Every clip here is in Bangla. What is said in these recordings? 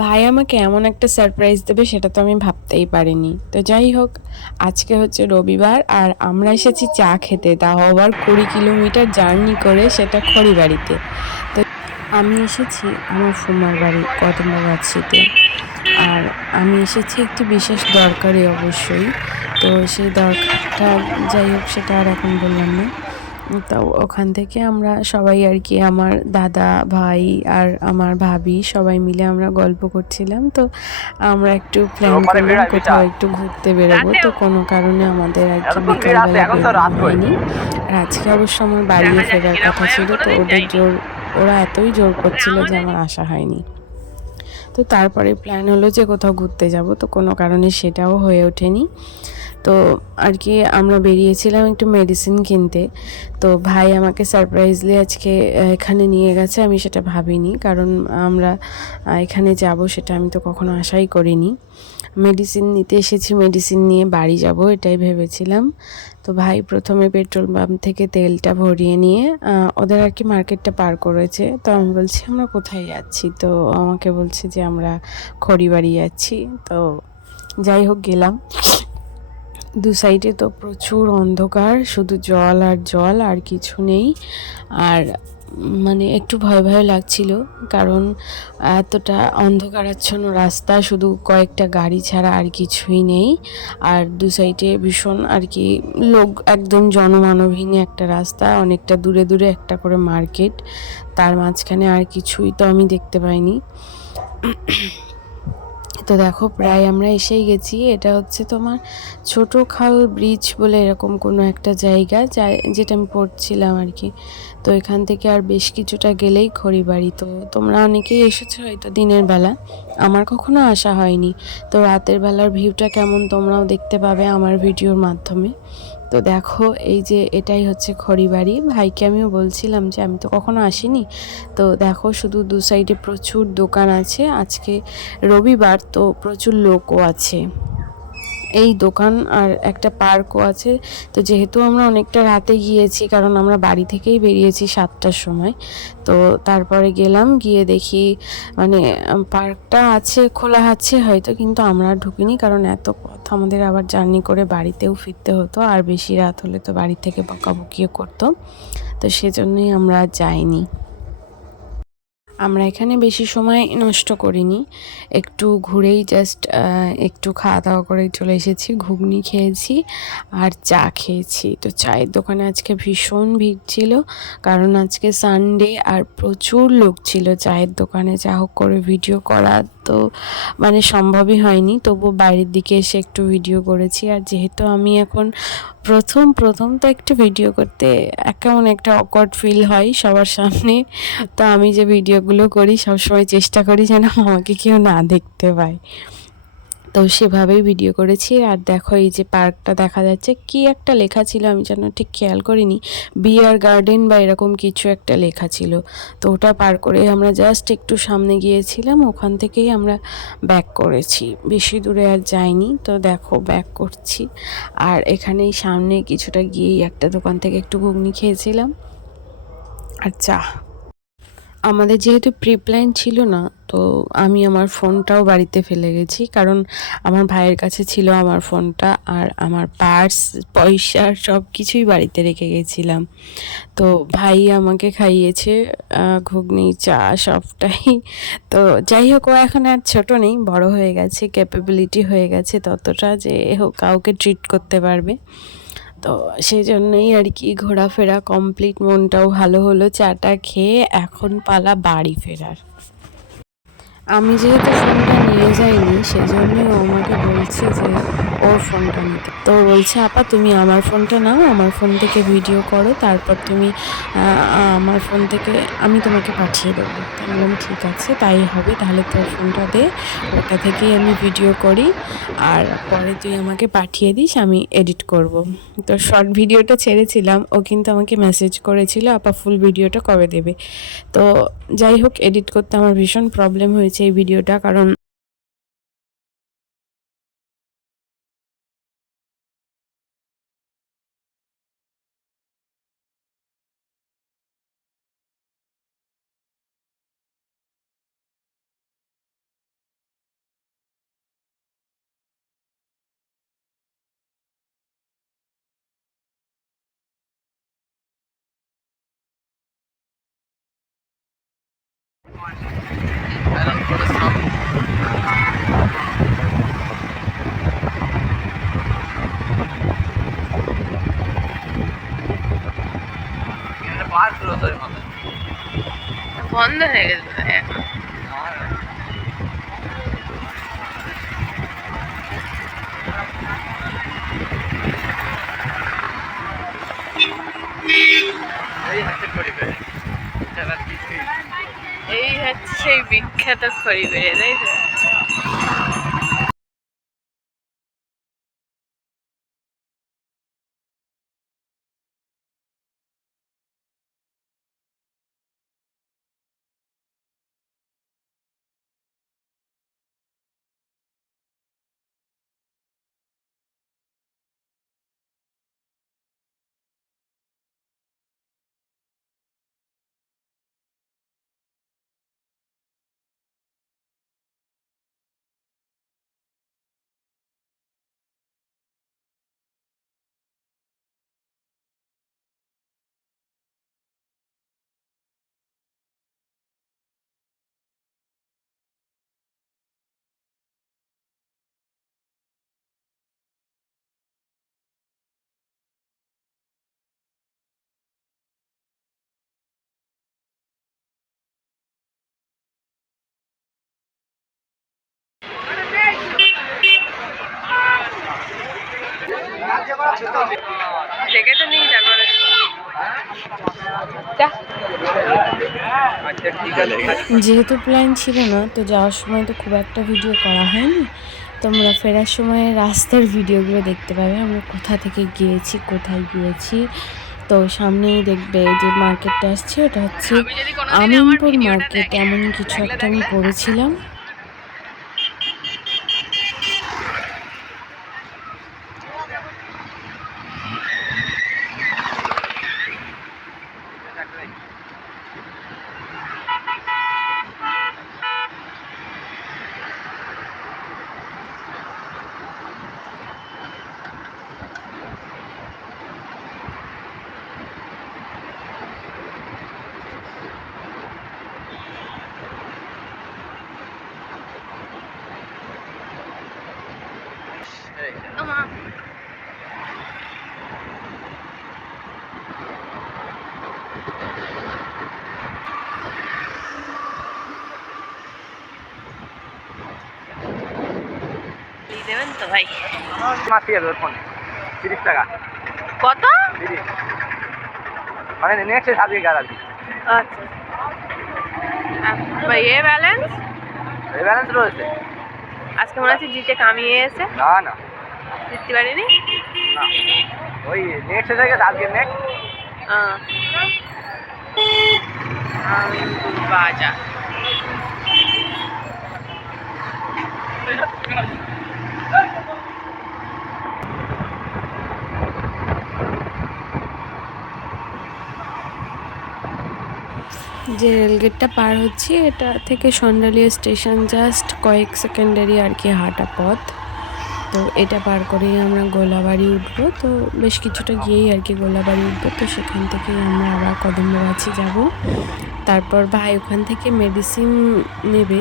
ভাই আমাকে এমন একটা সারপ্রাইজ দেবে সেটা তো আমি ভাবতেই পারিনি। তো যাই হোক, আজকে হচ্ছে রবিবার আর আমরা এসেছি চা খেতে, তাও আবার 20 কিলোমিটার জার্নি করে, সেটা খড়িবাড়িতে। তো আমি এসেছি আমার ফুমার বাড়ি কদমগাছিতে। আর আমি এসেছি একটি বিশেষ দরকারে অবশ্যই। তো সেই দরকারটা যাই হোক সেটা আর এখন বললাম না। তো ওখান থেকে আমরা সবাই আর কি, আমার দাদা ভাই আর আমার ভাবি সবাই মিলে আমরা গল্প করছিলাম। তো আমরা একটু প্ল্যান করলাম কোথাও একটু ঘুরতে বেরোবো। তো কোনো কারণে আমাদের আর কি বিকালবেলা বেরোনো হয়নি। আর আজকে অবশ্য আমার বাড়িও ফেরার কথা ছিল, তো ওরা এতই জোর করছিল যে আমার আসা হয়নি। তো তারপরে প্ল্যান হলো যে কোথাও ঘুরতে যাব, তো কোনো কারণে সেটাও হয়ে ওঠেনি। তো আর কি আমরা বেরিয়েছিলাম একটু মেডিসিন কিনতে। তো ভাই আমাকে সারপ্রাইজলি আজকে এখানে নিয়ে গেছে, আমি সেটা ভাবিনি, কারণ আমরা এখানে যাব সেটা আমি তো কখনো আশাই করিনি। মেডিসিন নিতে এসেছি, মেডিসিন নিয়ে বাড়ি যাব এটাই ভেবেছিলাম। তো ভাই প্রথমে পেট্রোল পাম্প থেকে তেলটা ভরিয়ে নিয়ে ওদের আর কি মার্কেটটা পার করেছে। তো আমি বলছি আমরা কোথায় যাচ্ছি, তো আমাকে বলছে যে আমরা খড়িবাড়ি যাচ্ছি। তো যাই হোক গেলাম। দু সাইডে তো প্রচুর অন্ধকার, শুধু জল আর জল, আর কিছু নেই। আর মানে একটু ভয় ভয় লাগছিল, কারণ এতটা অন্ধকারাচ্ছন্ন রাস্তা, শুধু কয়েকটা গাড়ি ছাড়া আর কিছুই নেই। আর দু সাইডে ভীষণ আর কি লোক, একদম জনমানবহীন একটা রাস্তা, অনেকটা দূরে দূরে একটা করে মার্কেট, তার মাঝখানে আর কিছুই তো আমি দেখতে পাইনি। তো দেখো প্রায় আমরা এসেই গেছি। এটা হচ্ছে তোমার ছোট খাল ব্রিজ বলে এরকম কোনো একটা জায়গা, যেটা আমি পড়ছিলাম আর কি। তো এখান থেকে আর বেশ কিছুটা গেলেই খড়িবাড়ি। তো তোমরা অনেকেই এসেছো হয়তো দিনের বেলা, আমার কখনো আসা হয়নি। তো রাতের বেলার ভিউটা কেমন তোমরাও দেখতে পাবে আমার ভিডিওর মাধ্যমে। তো দেখো এই যে এটাই হচ্ছে খড়িবাড়ি। ভাইকে আমিও বলছিলাম যে আমি তো কখনো আসিনি। তো দেখো শুধু দু সাইডে প্রচুর দোকান আছে, আজকে রবিবার তো প্রচুর লোকও আছে। এই দোকান আর একটা পার্কও আছে। তো যেহেতু আমরা অনেকটা রাতে গিয়েছি, কারণ আমরা বাড়ি থেকেই বেরিয়েছি 7টার সময়। তো তারপরে গেলাম, গিয়ে দেখি মানে পার্কটা আছে, খোলা আছে হয়তো, কিন্তু আমরা ঢুকিনি, কারণ এত পথ আমাদের আবার জার্নি করে বাড়িতেও ফিরতে হতো, আর বেশি রাত হলে তো বাড়ি থেকে বকাবকিও করতো। তো সেজন্যই আমরা যাইনি। আমরা এখানে বেশি সময় নষ্ট করিনি, একটু ঘুরেই জাস্ট একটু খাওয়া দাওয়া করে চলে এসেছি। ঘুগনি খেয়েছি আর চা খেয়েছি। তো চায়ের দোকানে আজকে ভীষণ ভিড় ছিল, কারণ আজকে সানডে আর প্রচুর লোক ছিল চায়ের দোকানে। যা হোক করে ভিডিও করা তো মানে সম্ভবই হয়নি, তবু বাইরের দিকে এসে একটু ভিডিও করেছি। আর যেহেতু আমি এখন প্রথম প্রথম তো একটু ভিডিও করতে কেমন একটা অকওয়ার্ড ফিল হয় সবার সামনে। তো আমি যে ভিডিওগুলো করি সবসময় চেষ্টা করি যেন আমাকে কেউ না দেখতে পায়। তো সেভাবেই ভিডিও করেছি। আর দেখো এই যে পার্কটা দেখা যাচ্ছে, কি একটা লেখা ছিল আমি যেন ঠিক খেয়াল করিনি, বিয়ার গার্ডেন বা এরকম কিছু একটা লেখা ছিল। তো ওটা পার করে আমরা জাস্ট একটু সামনে গিয়েছিলাম, ওখান থেকেই আমরা ব্যাক করেছি, বেশি দূরে আর যাইনি। তো দেখো ব্যাক করছি, আর এখানেই সামনে কিছুটা গিয়েই একটা দোকান থেকে একটু ঘুগনি খেয়েছিলাম আর চা। আমাদের যেহেতু প্রি প্ল্যান ছিল না, তো আমি আমার ফোনটাও বাড়িতে ফেলে গেছি, কারণ আমার ভাইয়ের কাছে ছিল আমার ফোনটা, আর আমার পার্স পয়সা সব কিছুই বাড়িতে রেখে গেছিলাম। তো ভাই আমাকে খাইয়েছে ঘুগনি চা সবটাই। তো যাই হোক, ও এখন আর ছোট নেই, বড় হয়ে গেছে, ক্যাপেবিলিটি হয়ে গেছে ততটা যে হোক কাউকে ট্রিট করতে পারবে। তো সেই জন্যই আর কি ঘোরাফেরা কমপ্লিট, মনটাও ভালো হলো চাটা খেয়ে। এখন পালা বাড়ি ফেরার। আমি যেহেতু ফোনটা নিয়ে যাইনি, সেজন্যই ও আমাকে বলছে যে ওর ফোনটা নিতে। তো বলছে আপা তুমি আমার ফোনটা নাও, আমার ফোন থেকে ভিডিও করো, তারপর তুমি আমার ফোন থেকে আমি তোমাকে পাঠিয়ে দেবো। তো আমি বললাম ঠিক আছে তাই হবে, তাহলে তোর ফোনটা দে, ওটা থেকেই আমি ভিডিও করি, আর পরে তুই আমাকে পাঠিয়ে দিস, আমি এডিট করব। তো শর্ট ভিডিওটা ছেড়েছিলাম, ও কিন্তু আমাকে মেসেজ করেছিল আপা ফুল ভিডিওটা কবে দেবে। তো যাই হোক, এডিট করতে আমার ভীষণ প্রবলেম হয়েছে এই ভিডিওটা, কারণ বন্ধ হয়ে গেছে। এই হচ্ছে সেই বিখ্যাত খড়িবেড়ে, তাই তো? দেখে তো নিই তারপরে যেহেতু প্ল্যান ছিল না, তো যাওয়ার সময় তো খুব একটা ভিডিও করা হয়নি। তোমরা ফেরার সময় রাস্তার ভিডিওগুলো দেখতে পাবে, আমরা কোথা থেকে গিয়েছি, কোথায় গিয়েছি। তো সামনেই দেখবে যে মার্কেটটা আসছে, ওটা হচ্ছে আমিনপুর মার্কেট, এমন কিছু একটা আমি পড়েছিলাম। দেবেন তো ভাই? ফোনে 30 টাকা। কত? 30 মানে নেক্সট 7 টাকা আছে। আচ্ছা, ভাই এ ব্যালেন্স? এই ব্যালেন্স রয়েছে। আজকে মনে হচ্ছে জিতে কামিয়ে এসে। না না জিততে পারিনি না, ওই নেক্সট থেকে আজকে নেক্সট। আমিনপুর বাজার। যে রেলগেটটা পার হচ্ছি, এটা থেকে সন্ডালিয়া স্টেশন জাস্ট কয়েক সেকেন্ডারি আর কি হাঁটা পথ। তো এটা পার করেই আমরা গোলাবাড়ি উঠবো। তো বেশ কিছুটা গিয়েই আর কি গোলাবাড়ি উঠবো। তো সেখান থেকেই আমরা আবার কদমগাছি যাব। তারপর ভাই ওখান থেকে মেডিসিন নেবে।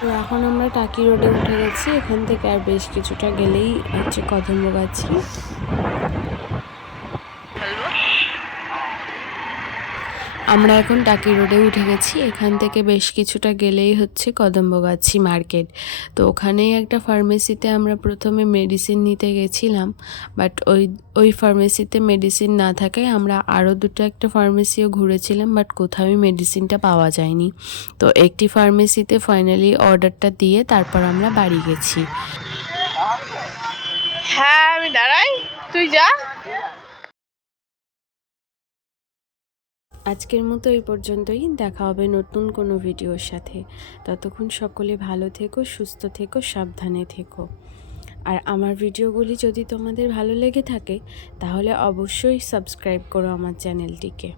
তো এখন আমরা টাকি রোডে উঠে গেছি। এখান থেকে আর বেশ কিছুটা গেলেই হচ্ছে কদমগাছি। আমরা এখন টাকি রোডে উঠে গেছি। এখান থেকে বেশ কিছুটা গেলেই হচ্ছে কদমগাছি মার্কেট। তো ওখানেই একটা ফার্মেসিতে আমরা প্রথমে মেডিসিন নিতে গেছিলাম, বাট ওই ফার্মেসিতে মেডিসিন না থাকায় আমরা আরও দুটো একটা ফার্মেসিও ঘুরেছিলাম, বাট কোথাও মেডিসিনটা পাওয়া যায়নি। তো একটি ফার্মেসিতে ফাইনালি অর্ডারটা দিয়ে তারপর আমরা বাড়ি গেছি। হ্যাঁ আমি দাঁড়াই, তুই যা। আজকের মতো এই পর্যন্তই। দেখা হবে নতুন কোনো ভিডিওর সাথে। ততক্ষণ সকলে ভালো থেকো, সুস্থ থেকো, সাবধানে থেকো। আর আমার ভিডিওগুলি যদি তোমাদের ভালো লেগে থাকে তাহলে অবশ্যই সাবস্ক্রাইব করো আমার চ্যানেলটিকে।